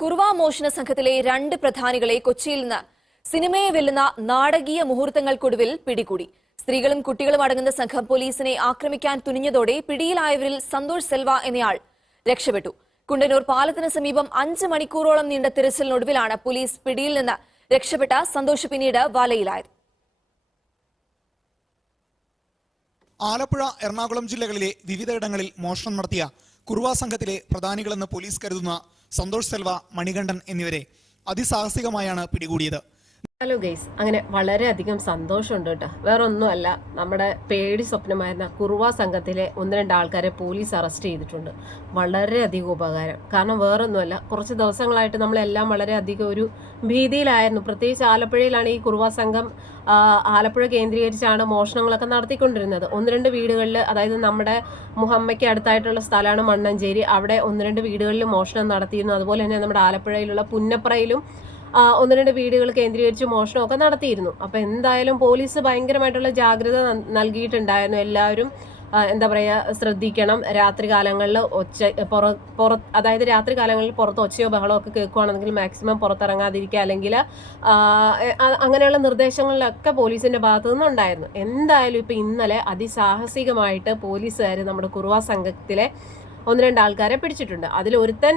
കുറുവ മോഷണ സംഘത്തിലെ രണ്ട് പ്രധാനികളെ കൊച്ചിയിൽ നിന്ന് സിനിമയെ വെല്ലുന്ന നാടകീയ മുഹൂർത്തങ്ങൾക്കൊടുവിൽ പിടികൂടി. സ്ത്രീകളും കുട്ടികളും അടങ്ങുന്ന സംഘം പോലീസിനെ ആക്രമിക്കാൻ തുനിഞ്ഞതോടെ പിടിയിലായവരിൽ സന്തോഷ് സെൽവ എന്നയാൾ രക്ഷപ്പെട്ടു. കുണ്ടന്നൂർ പാലത്തിന് സമീപം അഞ്ച് മണിക്കൂറോളം നീണ്ട തിരച്ചിലിനൊടുവിലാണ് പോലീസ് പിടിയിൽ നിന്ന് രക്ഷപ്പെട്ട സന്തോഷ് പിന്നീട് വലയിലായത്. ആലപ്പുഴ എറണാകുളം ജില്ലകളിലെ വിവിധയിടങ്ങളിൽ മോഷണം നടത്തിയ കുറുവ സംഘത്തിലെ പ്രധാനികളെന്ന് പോലീസ് കരുതുന്ന സന്തോഷ് സെൽവ മണികണ്ഠൻ എന്നിവരെ അതിസാഹസികമായാണ് പിടികൂടിയത്. ഹലോ ഗെയ്സ് അങ്ങനെ വളരെയധികം സന്തോഷമുണ്ട് കേട്ടോ. വേറെ ഒന്നുമല്ല നമ്മുടെ പേടി സ്വപ്നമായിരുന്ന കുറുവ സംഘത്തിലെ ഒന്ന് രണ്ട് ആൾക്കാരെ പോലീസ് അറസ്റ്റ് ചെയ്തിട്ടുണ്ട്. വളരെയധികം ഉപകാരം. കാരണം വേറൊന്നുമല്ല കുറച്ച് ദിവസങ്ങളായിട്ട് നമ്മളെല്ലാം വളരെയധികം ഒരു ഭീതിയിലായിരുന്നു. പ്രത്യേകിച്ച് ആലപ്പുഴയിലാണ് ഈ കുറുവ സംഘം ആലപ്പുഴ കേന്ദ്രീകരിച്ചാണ് മോഷണങ്ങളൊക്കെ നടത്തിക്കൊണ്ടിരുന്നത്. ഒന്ന് രണ്ട് വീടുകളിൽ അതായത് നമ്മുടെ മുഹമ്മയ്ക്ക് അടുത്തായിട്ടുള്ള സ്ഥലമാണ് മണ്ണഞ്ചേരി. അവിടെ ഒന്ന് രണ്ട് വീടുകളിൽ മോഷണം നടത്തിയിരുന്നു. അതുപോലെ തന്നെ നമ്മുടെ ആലപ്പുഴയിലുള്ള പുന്നപ്രയിലും ഒന്ന് രണ്ട് വീടുകൾ കേന്ദ്രീകരിച്ച് മോഷണമൊക്കെ നടത്തിയിരുന്നു. അപ്പോൾ എന്തായാലും പോലീസ് ഭയങ്കരമായിട്ടുള്ള ജാഗ്രത നൽകിയിട്ടുണ്ടായിരുന്നു. എല്ലാവരും എന്താ പറയുക ശ്രദ്ധിക്കണം. രാത്രി കാലങ്ങളിൽ ഒച്ച പുറ പുറ അതായത് രാത്രി കാലങ്ങളിൽ പുറത്ത് ഒച്ചയോ ബഹളമോ ഒക്കെ കേൾക്കുകയാണെങ്കിൽ മാക്സിമം പുറത്തിറങ്ങാതിരിക്കുക അല്ലെങ്കിൽ അങ്ങനെയുള്ള നിർദ്ദേശങ്ങളിലൊക്കെ പോലീസിന്റെ ഭാഗത്തു നിന്നുണ്ടായിരുന്നു. എന്തായാലും ഇപ്പം ഇന്നലെ അതിസാഹസികമായിട്ട് പോലീസുകാർ നമ്മുടെ കുറുവ സംഘത്തിലെ ഒന്ന് രണ്ട് ആൾക്കാരെ പിടിച്ചിട്ടുണ്ട്. അതിൽ ഒരുത്തൻ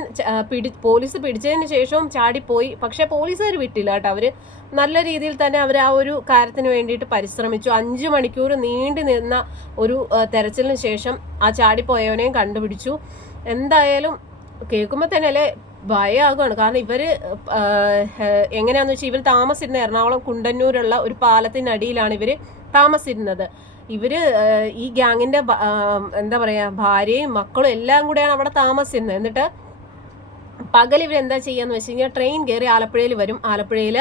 പിടി പോലീസ് പിടിച്ചതിന് ശേഷവും ചാടിപ്പോയി. പക്ഷെ പോലീസുകാർ വിട്ടില്ല കേട്ടോ. അവർ നല്ല രീതിയിൽ തന്നെ അവർ ആ ഒരു കാര്യത്തിന് വേണ്ടിയിട്ട് പരിശ്രമിച്ചു. അഞ്ച് മണിക്കൂർ നീണ്ടു നിന്ന ഒരു തെരച്ചിലിന് ശേഷം ആ ചാടിപ്പോയവനെയും കണ്ടുപിടിച്ചു. എന്തായാലും കേൾക്കുമ്പോൾ തന്നെ അല്ലേ ഭയമാകുകയാണ് കാരണം ഇവർ എങ്ങനെയാണെന്ന് വെച്ചാൽ ഇവർ താമസിച്ചിരുന്ന എറണാകുളം കുണ്ടന്നൂരുള്ള ഒരു പാലത്തിനടിയിലാണ് ഇവർ താമസിച്ചിരുന്നത്. ഇവർ ഈ ഗ്യാങ്ങിന്റെ എന്താ പറയാ ഭാര്യയും മക്കളും എല്ലാം കൂടെയാണ് അവിടെ താമസിച്ചിരുന്നത്. എന്നിട്ട് പകൽ ഇവരെന്താ ചെയ്യാന്ന് വെച്ച് കഴിഞ്ഞാൽ ട്രെയിൻ കയറി ആലപ്പുഴയിൽ വരും. ആലപ്പുഴയിൽ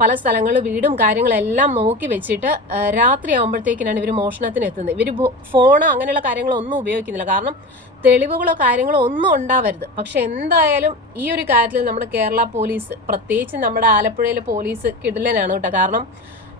പല സ്ഥലങ്ങളിൽ വീടും കാര്യങ്ങളെല്ലാം നോക്കി വെച്ചിട്ട് രാത്രി ആകുമ്പോഴത്തേക്കിനാണ് ഇവർ മോഷണത്തിന് എത്തുന്നത്. ഇവർ ഫോൺ അങ്ങനെയുള്ള കാര്യങ്ങളൊന്നും ഉപയോഗിക്കുന്നില്ല. കാരണം തെളിവുകളോ കാര്യങ്ങളോ ഒന്നും ഉണ്ടാവരുത്. പക്ഷെ എന്തായാലും ഈ ഒരു കാര്യത്തിൽ നമ്മുടെ കേരള പോലീസ് പ്രത്യേകിച്ച് നമ്മുടെ ആലപ്പുഴയിലെ പോലീസ് കിടിലനാണ് കേട്ടോ. കാരണം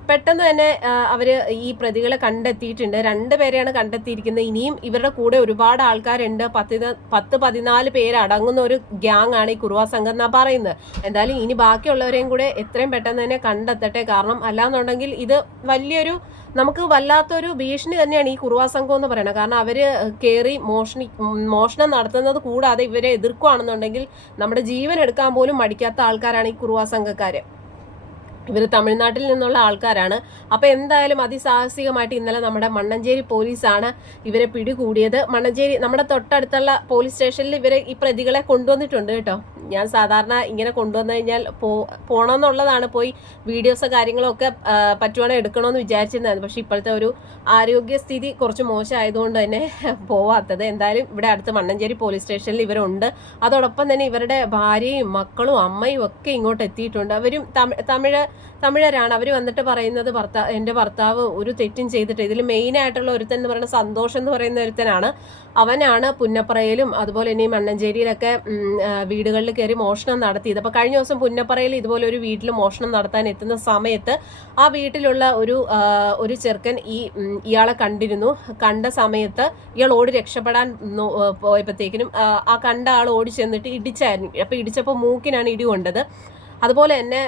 പെട്ടെന്ന് തന്നെ അവർ ഈ പ്രതികളെ കണ്ടെത്തിയിട്ടുണ്ട്. രണ്ടുപേരെയാണ് കണ്ടെത്തിയിരിക്കുന്നത്. ഇനിയും ഇവരുടെ കൂടെ ഒരുപാട് ആൾക്കാരുണ്ട്. പത്ത് പത്ത് പതിനാല് പേര് അടങ്ങുന്ന ഒരു ഗ്യാങ് ആണ് ഈ കുറുവ സംഘം എന്നാ പറയുന്നത്. എന്തായാലും ഇനി ബാക്കിയുള്ളവരെയും കൂടെ എത്രയും പെട്ടെന്ന് തന്നെ കണ്ടെത്തട്ടെ. കാരണം അല്ലാന്നുണ്ടെങ്കിൽ ഇത് വലിയൊരു നമുക്ക് വല്ലാത്തൊരു ഭീഷണി തന്നെയാണ് ഈ കുറുവ സംഘം എന്ന് പറയുന്നത്. കാരണം അവർ കയറി മോഷണി മോഷണം നടത്തുന്നത് കൂടാതെ ഇവരെ എതിർക്കുകയാണെന്നുണ്ടെങ്കിൽ നമ്മുടെ ജീവൻ എടുക്കാൻ പോലും മടിക്കാത്ത ആൾക്കാരാണ് ഈ കുറുവ സംഘക്കാര്. ഇവർ തമിഴ്നാട്ടിൽ നിന്നുള്ള ആൾക്കാരാണ്. അപ്പോൾ എന്തായാലും അതിസാഹസികമായിട്ട് ഇന്നലെ നമ്മുടെ മണ്ണഞ്ചേരി പോലീസാണ് ഇവരെ പിടികൂടിയത്. മണ്ണഞ്ചേരി നമ്മുടെ തൊട്ടടുത്തുള്ള പോലീസ് സ്റ്റേഷനിൽ ഇവരെ ഈ പ്രതികളെ കൊണ്ടുവന്നിട്ടുണ്ട് കേട്ടോ. ഞാൻ സാധാരണ ഇങ്ങനെ കൊണ്ടുവന്നു കഴിഞ്ഞാൽ പോ പോകണമെന്നുള്ളതാണ് പോയി വീഡിയോസ് കാര്യങ്ങളൊക്കെ പറ്റുവാണെങ്കിൽ എടുക്കണമെന്ന് വിചാരിച്ചിരുന്നത് പക്ഷെ ഇപ്പോഴത്തെ ഒരു ആരോഗ്യസ്ഥിതി കുറച്ച് മോശമായതുകൊണ്ട് തന്നെ പോവാത്തത്. എന്തായാലും ഇവിടെ അടുത്ത് മണ്ണഞ്ചേരി പോലീസ് സ്റ്റേഷനിൽ ഇവരുണ്ട്. അതോടൊപ്പം തന്നെ ഇവരുടെ ഭാര്യയും മക്കളും അമ്മയും ഒക്കെ ഇങ്ങോട്ട് എത്തിയിട്ടുണ്ട്. അവരും തമി- തമിഴ് തമിഴരാണ്. അവർ വന്നിട്ട് പറയുന്നത് ഭർത്താവ് എന്റെ ഭർത്താവ് ഒരു തെറ്റും ചെയ്തിട്ട് ഇതിൽ മെയിനായിട്ടുള്ള ഒരുത്തൻ എന്ന് പറയുന്ന സന്തോഷം എന്ന് പറയുന്ന ഒരുത്തനാണ്. അവനാണ് പുന്നപ്രയിലും അതുപോലെ തന്നെ മണ്ണഞ്ചേരിയിലൊക്കെ വീടുകളിൽ കയറി മോഷണം നടത്തിയത് അപ്പോൾ കഴിഞ്ഞ ദിവസം പുന്നപ്പറയിൽ ഇതുപോലെ ഒരു വീട്ടിൽ മോഷണം നടത്താൻ എത്തുന്ന സമയത്ത് ആ വീട്ടിലുള്ള ഒരു ഒരു ചെറുക്കൻ ഈ ഇയാളെ കണ്ടിരുന്നു. കണ്ട സമയത്ത് ഇയാൾ ഓടി രക്ഷപ്പെടാൻ പോയപ്പോഴത്തേക്കിനും ആ കണ്ട ആൾ ഓടി ചെന്നിട്ട് ഇടിച്ചായിരുന്നു. അപ്പോൾ ഇടിച്ചപ്പോൾ മൂക്കിനാണ് ഇടി കൊണ്ടത്. അതുപോലെ തന്നെ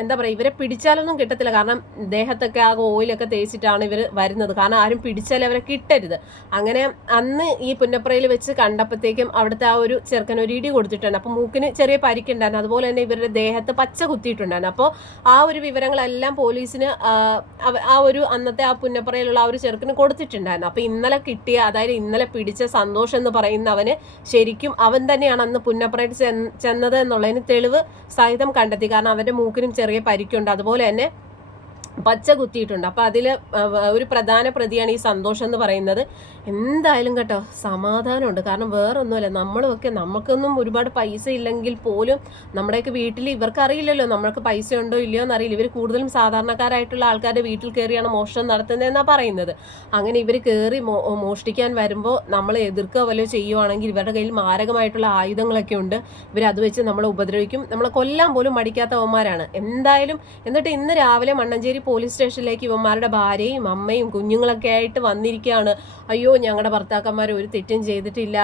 എന്താ പറയുക ഇവരെ പിടിച്ചാലൊന്നും കിട്ടത്തില്ല. കാരണം ദേഹത്തൊക്കെ ആ ഓയിലൊക്കെ തേച്ചിട്ടാണ് ഇവർ വരുന്നത്. കാരണം ആരും പിടിച്ചാൽ അവരെ കിട്ടരുത്. അങ്ങനെ അന്ന് ഈ പുന്നപ്രയിൽ വെച്ച് കണ്ടപ്പോഴത്തേക്കും അവിടുത്തെ ആ ഒരു ചെറുക്കൻ ഒരു ഇടി കൊടുത്തിട്ടുണ്ട്. അപ്പോൾ മൂക്കിന് ചെറിയ പരിക്കുണ്ടായിരുന്നു. അതുപോലെ തന്നെ ഇവരുടെ ദേഹത്ത് പച്ച കുത്തിയിട്ടുണ്ടായിരുന്നു. അപ്പോൾ ആ ഒരു വിവരങ്ങളെല്ലാം പോലീസിന് ആ, ഒരു അന്നത്തെ ആ പുന്നപ്പുറയിലുള്ള ആ ഒരു ചെറുക്കിന് കൊടുത്തിട്ടുണ്ടായിരുന്നു. അപ്പോൾ ഇന്നലെ കിട്ടിയ അതായത് ഇന്നലെ പിടിച്ച സന്തോഷം എന്ന് പറയുന്നവന് ശരിക്കും അവൻ തന്നെയാണ് അന്ന് പുന്നപ്പുറയിൽ ചെന്ന് ചെന്നത് എന്നുള്ളതിന് തെളിവ് സഹിതം കണ്ടെത്തി. കാരണം അവരുടെ മൂക്കിനും ചെറിയ പരിക്കുണ്ട്. അതുപോലെ തന്നെ പച്ച കുത്തിയിട്ടുണ്ട്. അപ്പൊ അതിൽ ഒരു പ്രധാന പ്രതിയാണ് ഈ സന്തോഷം എന്ന് പറയുന്നത്. എന്തായാലും കേട്ടോ സമാധാനമുണ്ട്. കാരണം വേറൊന്നുമല്ല നമ്മളൊക്കെ നമുക്കൊന്നും ഒരുപാട് പൈസ ഇല്ലെങ്കിൽ പോലും നമ്മുടെയൊക്കെ വീട്ടിൽ ഇവർക്ക് അറിയില്ലല്ലോ നമ്മൾക്ക് പൈസ ഉണ്ടോ ഇല്ലയോ എന്നറിയില്ല. ഇവർ കൂടുതലും സാധാരണക്കാരായിട്ടുള്ള ആൾക്കാരുടെ വീട്ടിൽ കയറിയാണ് മോഷണം നടത്തുന്നതെന്നാണ് പറയുന്നത്. അങ്ങനെ ഇവർ കയറി മോഷ്ടിക്കാൻ വരുമ്പോൾ നമ്മൾ എതിർക്കുക വല്ലതും ചെയ്യുവാണെങ്കിൽ ഇവരുടെ കയ്യിൽ മാരകമായിട്ടുള്ള ആയുധങ്ങളൊക്കെ ഉണ്ട്. ഇവർ അത് വെച്ച് നമ്മളെ ഉപദ്രവിക്കും. നമ്മളെ കൊല്ലാൻ പോലും മടിക്കാത്തവന്മാരാണ്. എന്തായാലും എന്നിട്ട് ഇന്ന് രാവിലെ മണ്ണഞ്ചേരി പോലീസ് സ്റ്റേഷനിലേക്ക് ഇവന്മാരുടെ ഭാര്യയും അമ്മയും കുഞ്ഞുങ്ങളൊക്കെ ആയിട്ട് വന്നിരിക്കുകയാണ്. അയ്യോ ഞങ്ങളുടെ ഭർത്താക്കന്മാർ ഒരു തെറ്റും ചെയ്തിട്ടില്ല.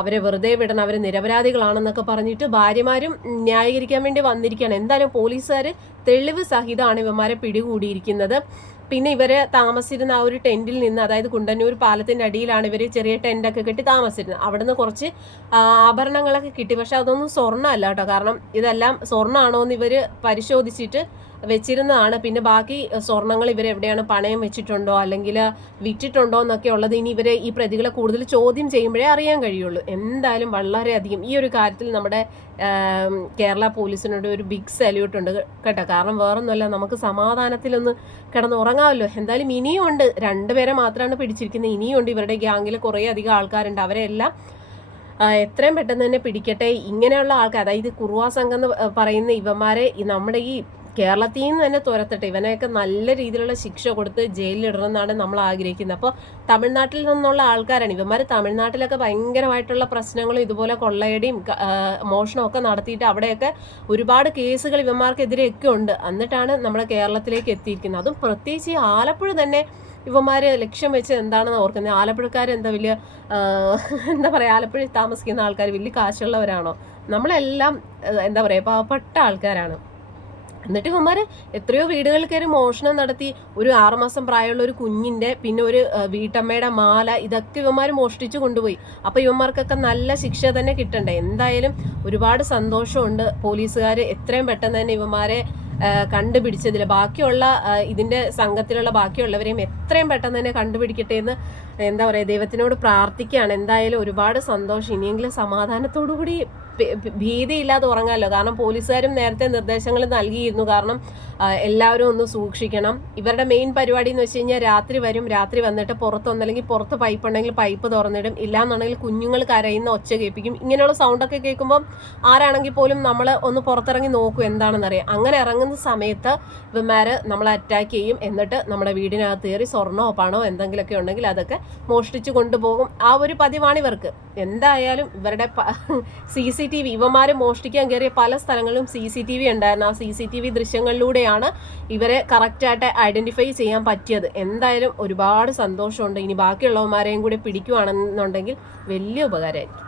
അവരെ വെറുതെ വിടണം. അവർ നിരപരാധികളാണെന്നൊക്കെ പറഞ്ഞിട്ട് ഭാര്യമാരും ന്യായീകരിക്കാൻ വേണ്ടി വന്നിരിക്കുകയാണ്. എന്തായാലും പോലീസുകാർ തെളിവ് സഹിതമാണ് ഇവന്മാരെ പിടികൂടിയിരിക്കുന്നത്. പിന്നെ ഇവരെ താമസിച്ചിരുന്ന ആ ഒരു ടെന്റിൽ നിന്ന് അതായത് കുണ്ടന്നൂർ പാലത്തിന്റെ അടിയിലാണ് ഇവർ ചെറിയ ടെന്റൊക്കെ കെട്ടി താമസിച്ചിരുന്നത്. അവിടുന്ന് കുറച്ച് ആഭരണങ്ങളൊക്കെ കിട്ടി. പക്ഷെ അതൊന്നും സ്വർണമല്ല കേട്ടോ. കാരണം ഇതെല്ലാം സ്വർണമാണോ എന്ന് ഇവർ പരിശോധിച്ചിട്ട് വെച്ചിരുന്നതാണ്. പിന്നെ ബാക്കി സ്വർണങ്ങൾ ഇവർ എവിടെയാണ് പണയം വെച്ചിട്ടുണ്ടോ അല്ലെങ്കിൽ വിറ്റിട്ടുണ്ടോ എന്നൊക്കെ ഉള്ളത് ഇനി ഇവരെ ഈ പ്രതികളെ കൂടുതൽ ചോദ്യം ചെയ്യുമ്പോഴേ അറിയാൻ കഴിയുള്ളൂ. എന്തായാലും വളരെയധികം ഈ ഒരു കാര്യത്തിൽ നമ്മുടെ കേരള പോലീസിനോട് ഒരു ബിഗ് സല്യൂട്ട് ഉണ്ട് കേട്ടോ. കാരണം വേറൊന്നുമല്ല നമുക്ക് സമാധാനത്തിലൊന്ന് കിടന്ന് ഉറങ്ങാമല്ലോ. എന്തായാലും ഇനിയും ഉണ്ട്. രണ്ടുപേരെ മാത്രമാണ് പിടിച്ചിരിക്കുന്നത്. ഇനിയും ഉണ്ട് ഇവരുടെ ഗ്യാങ്ങിൽ കുറേ അധികം ആൾക്കാരുണ്ട്. അവരെല്ലാം എത്രയും പെട്ടെന്ന് തന്നെ പിടിക്കട്ടെ. ഇങ്ങനെയുള്ള ആൾക്കാർ അതായത് കുറുവാ സംഘം എന്ന് പറയുന്ന ഇവന്മാരെ നമ്മുടെ ഈ കേരളത്തിൽ നിന്ന് തന്നെ തുരത്തട്ടെ. ഇവനെയൊക്കെ നല്ല രീതിയിലുള്ള ശിക്ഷ കൊടുത്ത് ജയിലിലിടണമെന്നാണ് നമ്മൾ ആഗ്രഹിക്കുന്നത്. അപ്പോൾ തമിഴ്നാട്ടിൽ നിന്നുള്ള ആൾക്കാരാണ്. ഇവന്മാർ തമിഴ്നാട്ടിലൊക്കെ ഭയങ്കരമായിട്ടുള്ള പ്രശ്നങ്ങളും ഇതുപോലെ കൊള്ളയടിയും മോഷണമൊക്കെ നടത്തിയിട്ട് അവിടെയൊക്കെ ഒരുപാട് കേസുകൾ ഇവന്മാർക്കെതിരെയൊക്കെ ഉണ്ട്. എന്നിട്ടാണ് നമ്മുടെ കേരളത്തിലേക്ക് എത്തിയിരിക്കുന്നത്. അതും പ്രത്യേകിച്ച് ഈ ആലപ്പുഴ തന്നെ ഇവന്മാർ ലക്ഷ്യം വെച്ച് എന്താണെന്ന് ഓർക്കുന്നത്? ആലപ്പുഴക്കാർ എന്താ വലിയ എന്താ പറയുക ആലപ്പുഴയിൽ താമസിക്കുന്ന ആൾക്കാർ വലിയ കാശുള്ളവരാണോ? നമ്മളെല്ലാം എന്താ പറയുക പാവപ്പെട്ട ആൾക്കാരാണ്. എന്നിട്ട് ഇവന്മാർ എത്രയോ വീടുകളിൽ കയറി മോഷണം നടത്തി ഒരു ആറുമാസം പ്രായമുള്ള ഒരു കുഞ്ഞിന്റെ പിന്നെ ഒരു വീട്ടമ്മയുടെ മാല ഇതൊക്കെ ഇവന്മാര് മോഷ്ടിച്ചു കൊണ്ടുപോയി. അപ്പോൾ ഇവന്മാർക്കൊക്കെ നല്ല ശിക്ഷ തന്നെ കിട്ടണ്ടേ? എന്തായാലും ഒരുപാട് സന്തോഷമുണ്ട് പോലീസുകാർ എത്രയും പെട്ടെന്ന് തന്നെ ഇവന്മാരെ കണ്ടുപിടിച്ചതിൽ. ബാക്കിയുള്ള ഇതിന്റെ സംഘത്തിലുള്ള ബാക്കിയുള്ളവരെയും എത്രയും പെട്ടെന്ന് തന്നെ കണ്ടുപിടിക്കട്ടെ എന്ന് എന്താ പറയുക ദൈവത്തിനോട് പ്രാർത്ഥിക്കുകയാണ്. എന്തായാലും ഒരുപാട് സന്തോഷം. ഇനിയെങ്കിലും സമാധാനത്തോടു കൂടി ഭീതിയില്ലാതെ ഉറങ്ങാമല്ലോ. കാരണം പോലീസുകാരും നേരത്തെ നിർദ്ദേശങ്ങൾ നൽകിയിരുന്നു. കാരണം എല്ലാവരും ഒന്ന് സൂക്ഷിക്കണം. ഇവരുടെ മെയിൻ പരിപാടി എന്ന് വെച്ച് കഴിഞ്ഞാൽ രാത്രി വരും. രാത്രി വന്നിട്ട് പുറത്തൊന്നല്ലെങ്കിൽ പുറത്ത് പൈപ്പ് ഉണ്ടെങ്കിൽ പൈപ്പ് തുറന്നിടും. ഇല്ലാന്നുണ്ടെങ്കിൽ കുഞ്ഞുങ്ങൾ കരയുന്ന ഒച്ച കേൾപ്പിക്കും. ഇങ്ങനെയുള്ള സൗണ്ടൊക്കെ കേൾക്കുമ്പോൾ ആരാണെങ്കിൽ പോലും നമ്മൾ ഒന്ന് പുറത്തിറങ്ങി നോക്കും എന്താണെന്നറിയാം. അങ്ങനെ ഇറങ്ങുന്ന സമയത്ത് ഇവന്മാർ നമ്മളെ അറ്റാക്ക് ചെയ്യും. എന്നിട്ട് നമ്മുടെ വീടിനകത്ത് കയറി സ്വർണമോ പണമോ എന്തെങ്കിലുമൊക്കെ ഉണ്ടെങ്കിൽ അതൊക്കെ മോഷ്ടിച്ച് കൊണ്ടുപോകും. ആ ഒരു പതിവാണ് ഇവർക്ക്. എന്തായാലും ഇവരുടെ സി സി ടി വി ഇവന്മാരെ മോഷ്ടിക്കാൻ കയറിയ പല സ്ഥലങ്ങളിലും സി സി ടി വി ഉണ്ടായിരുന്നു. ആ സി സി ടി വി ദൃശ്യങ്ങളിലൂടെയാണ് ഇവരെ കറക്റ്റായിട്ട് ഐഡന്റിഫൈ ചെയ്യാൻ പറ്റിയത്. എന്തായാലും ഒരുപാട് സന്തോഷമുണ്ട്. ഇനി ബാക്കിയുള്ളവന്മാരെയും കൂടി പിടിക്കുകയാണെന്നുണ്ടെങ്കിൽ വലിയ ഉപകാരമായിരിക്കും.